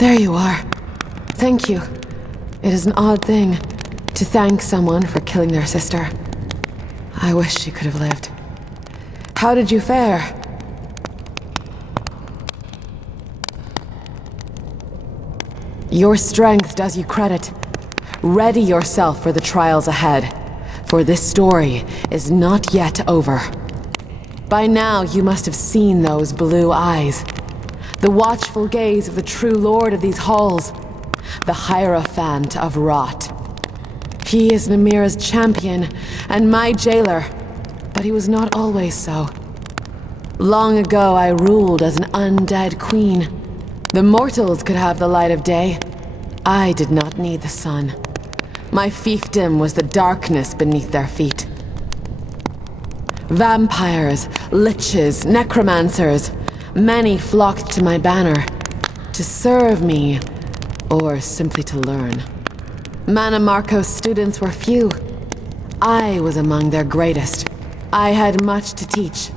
There you are. Thank you. It is an odd thing to thank someone for killing their sister. I wish she could have lived. How did you fare? Your strength does you credit. Ready yourself for the trials ahead, for this story is not yet over. By now you must have seen those blue eyes. The watchful gaze of the true lord of these halls. The Hierophant of Rot. He is Namira's champion and my jailer, but he was not always so. Long ago I ruled as an undead queen. The mortals could have the light of day. I did not need the sun. My fiefdom was the darkness beneath their feet. Vampires, liches, necromancers, many flocked to my banner, to serve me, or simply to learn. Manamarco's students were few. I was among their greatest. I had much to teach.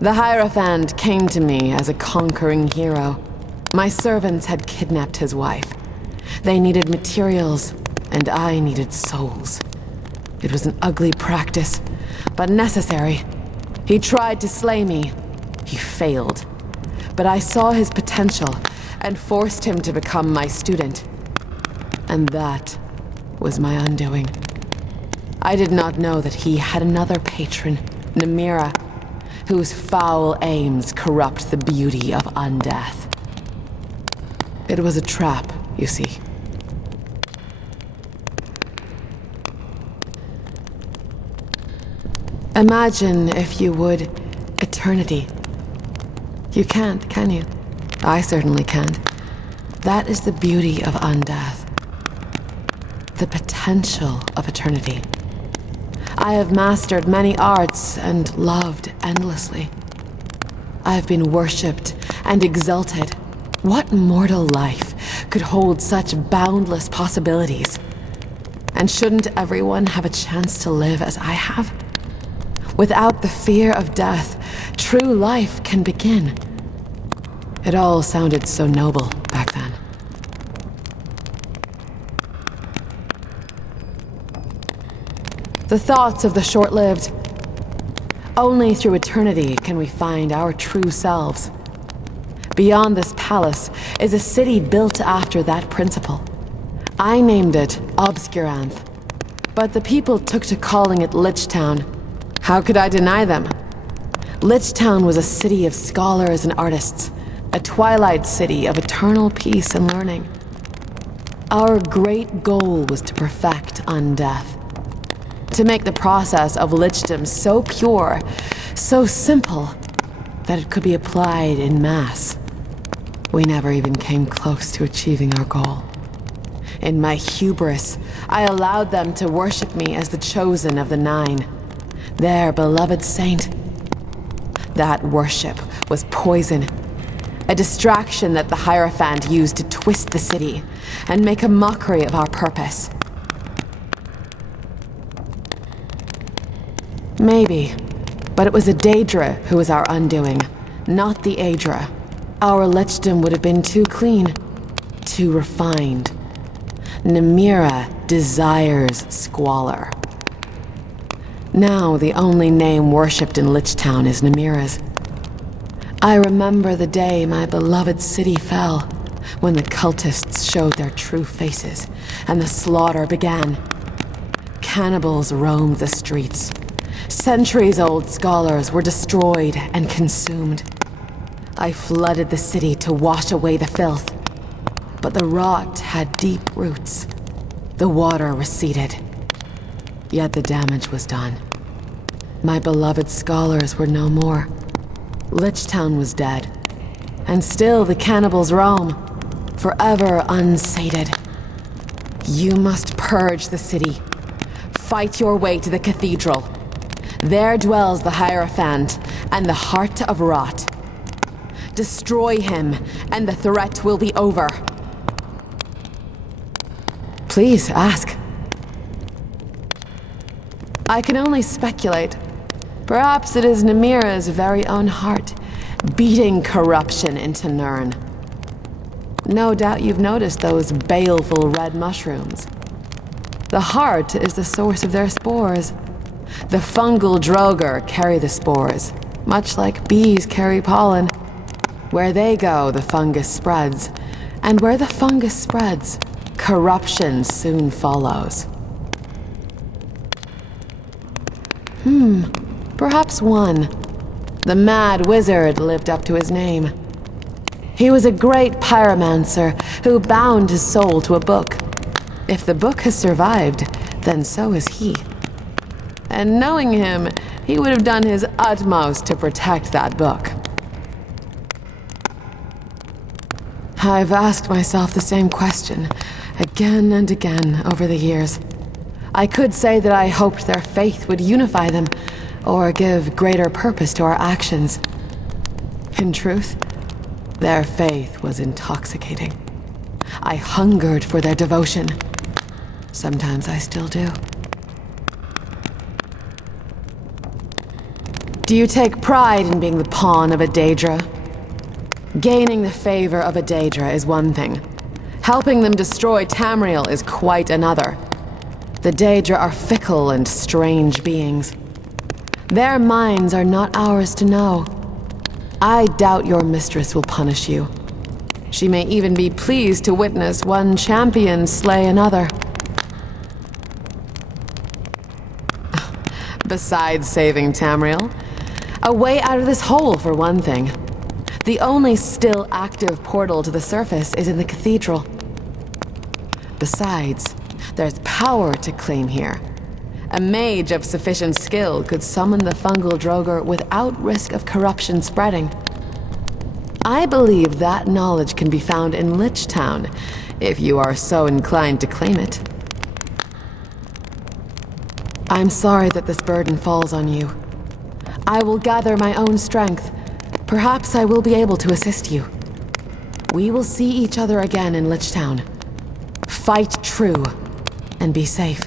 The Hierophant came to me as a conquering hero. My servants had kidnapped his wife. They needed materials, and I needed souls. It was an ugly practice, but necessary. He tried to slay me. He failed. But I saw his potential and forced him to become my student. And that was my undoing. I did not know that he had another patron, Namira, whose foul aims corrupt the beauty of undeath. It was a trap, you see. Imagine, if you would, eternity. You can't, can you? I certainly can't. That is the beauty of undeath. The potential of eternity. I have mastered many arts and loved endlessly. I have been worshipped and exalted. What mortal life could hold such boundless possibilities? And shouldn't everyone have a chance to live as I have? Without the fear of death, true life can begin. It all sounded so noble back then. The thoughts of the short-lived. Only through eternity can we find our true selves. Beyond this palace is a city built after that principle. I named it Obscuranth, but the people took to calling it Lichtown. How could I deny them? Lichtown was a city of scholars and artists, a twilight city of eternal peace and learning. Our great goal was to perfect undeath. To make the process of lichdom so pure, so simple, that it could be applied in mass. We never even came close to achieving our goal. In my hubris, I allowed them to worship me as the chosen of the Nine, their beloved saint. That worship was poison, a distraction that the Hierophant used to twist the city and make a mockery of our purpose. Maybe, but it was a Daedra who was our undoing, not the Aedra. Our lichdom would have been too clean, too refined. Namira desires squalor. Now the only name worshipped in Lichtown is Namira's. I remember the day my beloved city fell, when the cultists showed their true faces, and the slaughter began. Cannibals roamed the streets. Centuries-old scholars were destroyed and consumed. I flooded the city to wash away the filth, but the rot had deep roots. The water receded, yet the damage was done. My beloved scholars were no more. Lichtown was dead, and still the cannibals roam, forever unsated. You must purge the city. Fight your way to the cathedral. There dwells the Hierophant and the heart of rot. Destroy him, and the threat will be over. Please, ask. I can only speculate. Perhaps it is Namira's very own heart, beating corruption into Nirn. No doubt you've noticed those baleful red mushrooms. The heart is the source of their spores. The fungal droger carry the spores, much like bees carry pollen. Where they go, the fungus spreads. And where the fungus spreads, corruption soon follows. Perhaps one. The mad wizard lived up to his name. He was a great pyromancer who bound his soul to a book. If the book has survived, then so is he. And knowing him, he would have done his utmost to protect that book. I've asked myself the same question, again and again over the years. I could say that I hoped their faith would unify them, or give greater purpose to our actions. In truth, their faith was intoxicating. I hungered for their devotion. Sometimes I still do. Do you take pride in being the pawn of a Daedra? Gaining the favor of a Daedra is one thing. Helping them destroy Tamriel is quite another. The Daedra are fickle and strange beings. Their minds are not ours to know. I doubt your mistress will punish you. She may even be pleased to witness one champion slay another. Besides saving Tamriel, a way out of this hole for one thing. The only still active portal to the surface is in the cathedral. Besides, there's power to claim here. A mage of sufficient skill could summon the fungal Droger without risk of corruption spreading. I believe that knowledge can be found in Lich Town, if you are so inclined to claim it. I'm sorry that this burden falls on you. I will gather my own strength. Perhaps I will be able to assist you. We will see each other again in Lich Town. Fight true, and be safe.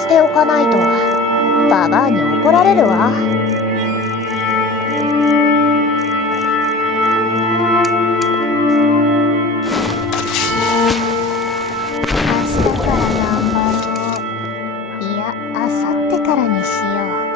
しておかないとババアに怒られるわ。明日から頑張ろう。いや、明後日からにしよう。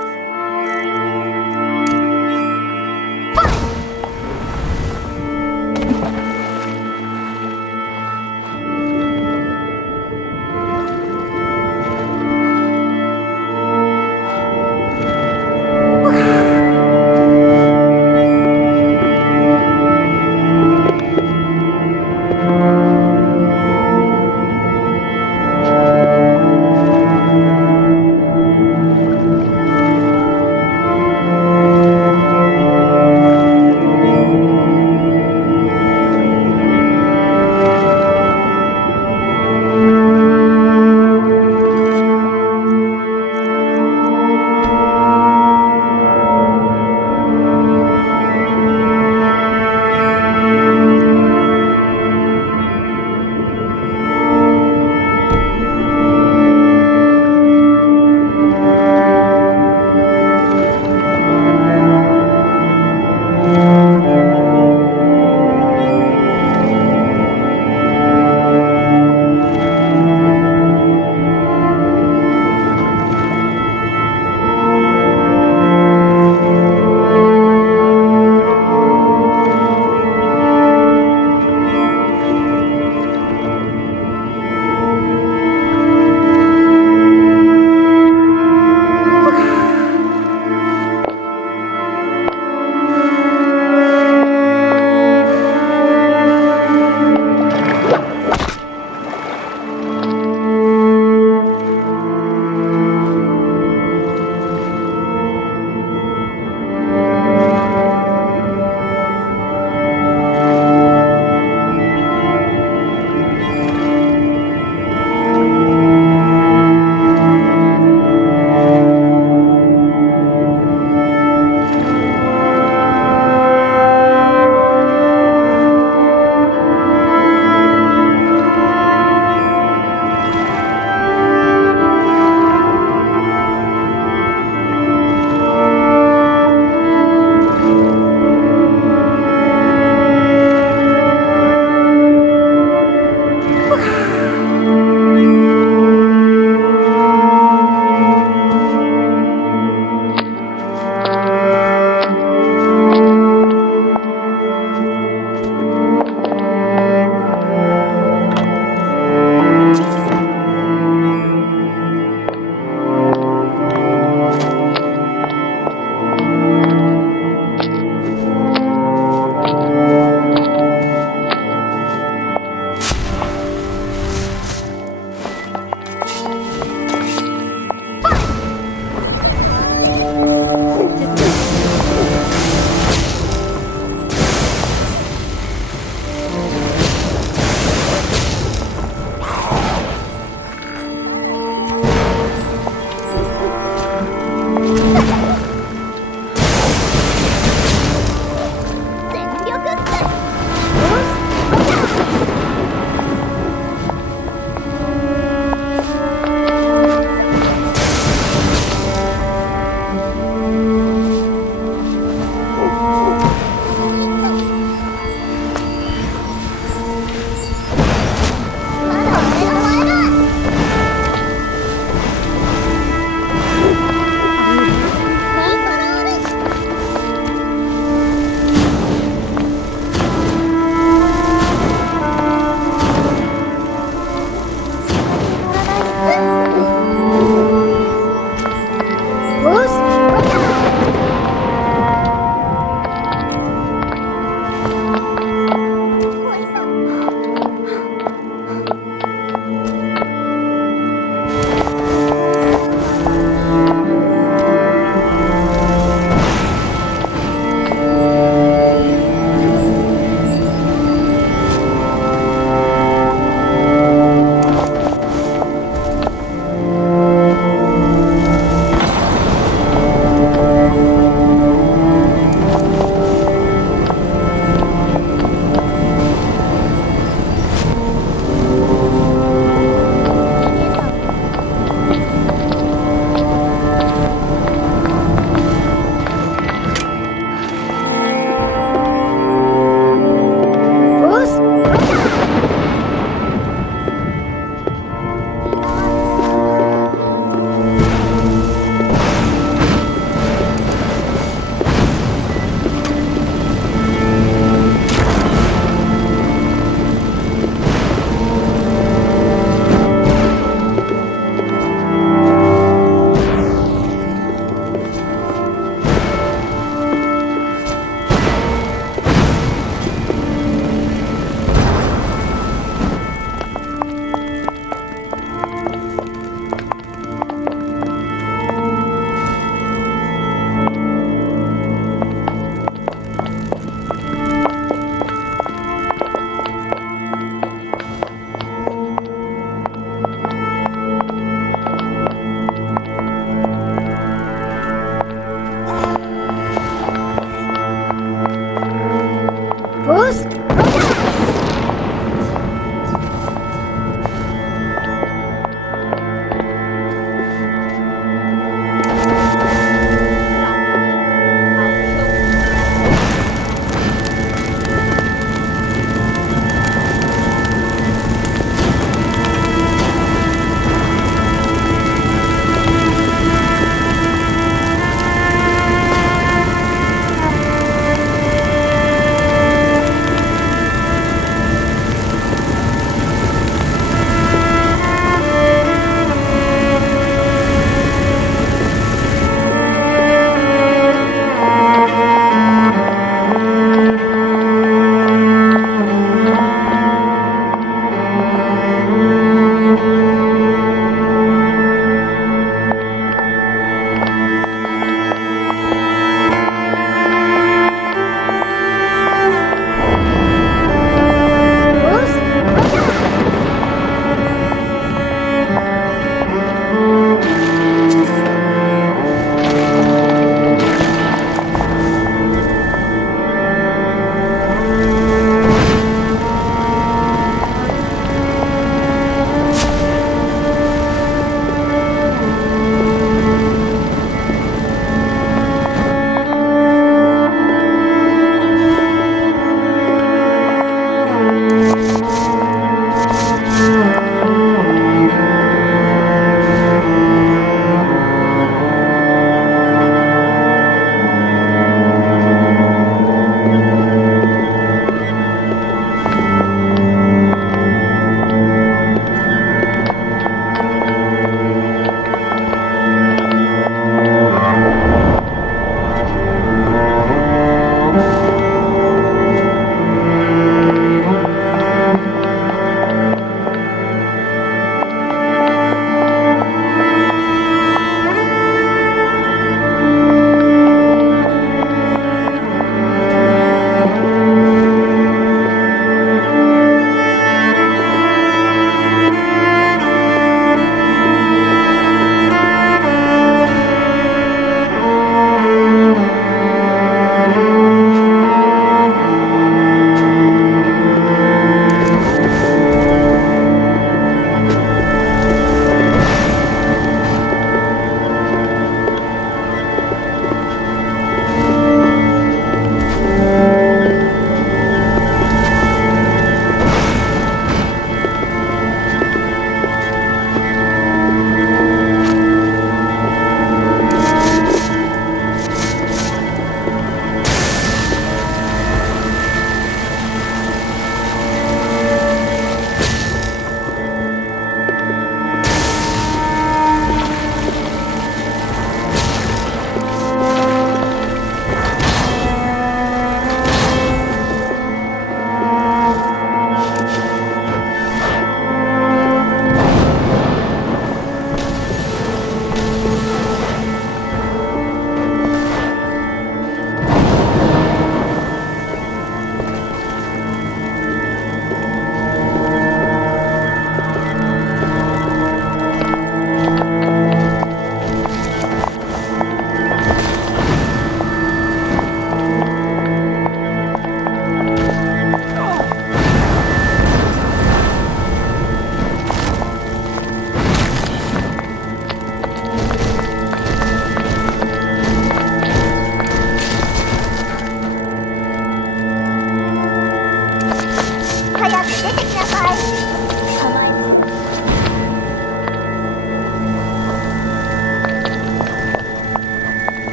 Boost!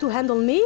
To handle me?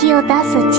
気を出す力